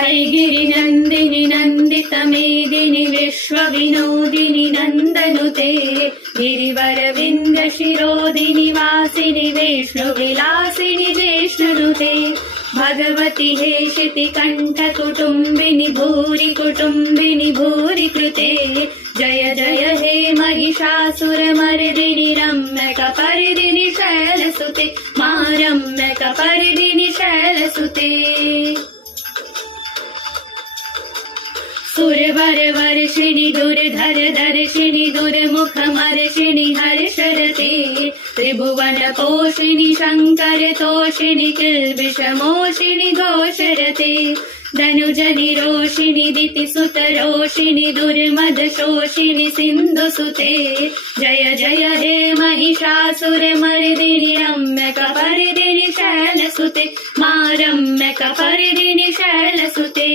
ऐगिरिनन्दिनि नन्दितमेदिनि विश्वविनोदिनि नन्दनुते गिरिवरविन्दशिरोदिनि वासिनि विष्णुविलासिनि जिष्णुनुते भगवति हेशिति कण्ठकुटुम्बिनि भूरि कुटुम्बिनि भूरि कृते जय जय हे महिषासुरमर्दिनि रम्यकपर्दिनि शैलसुते मा रम्यकपर्दिनि शैलसुते सुरवर वर्षिणि दुर्धर दर्शिनि दुर्मुखमर्षिणि हर्षरते त्रिभुवन पोषिणि शङ्कर तोषिणि किल्बिषमोषिणि घोषरते धनुजनि रोषिणि दितिसुत रोषिणि दुर्मद शोषिणि सिन्धुसुते जय जय हे महिषासुरमर्दिनि रम्यकपर्दिनि शैलसुते मा रम्यकपर्दिनि शैलसुते।